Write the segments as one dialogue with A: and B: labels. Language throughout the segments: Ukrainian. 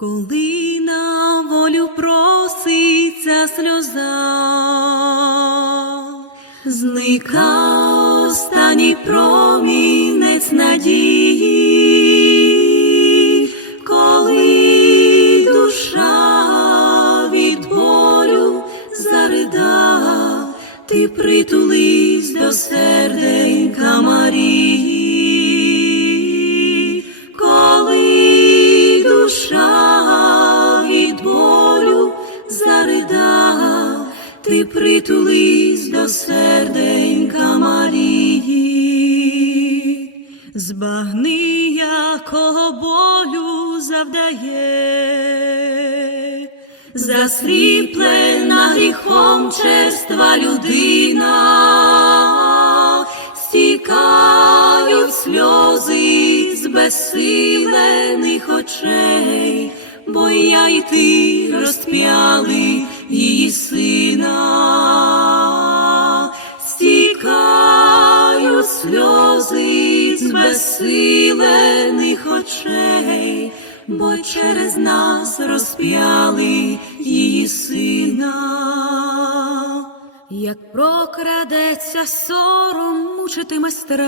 A: Коли на волю проситься сльоза, зникає останній промінець надії, коли душа від болю зарида, ти притулись до серденька Марії, ти притулись до серденька Марії, збагни, якого болю завдає, засліплена гріхом черства людина, стікають сльози з безсилених очей, бо я й ти розп'яли її сина, сльози очей, бо через нас розп'яли її сина. Як прокрадеться сором, мучитиме страх,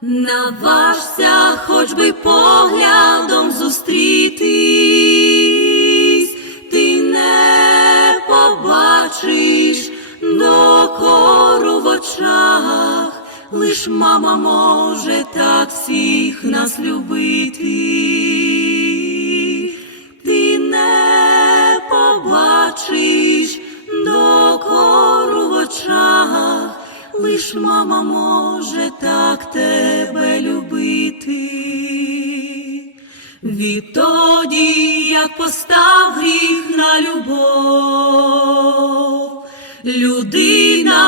A: наважся хоч би поглядом зустрітись, ти не побачиш докору в очах, лиш мама може так всіх нас любити, ти не побачиш докору в очах, лиш мама може так тебе любити. Відтоді, як постав гріх на любов, людина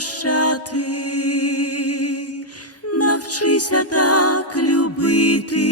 A: прощати, навчися так любити.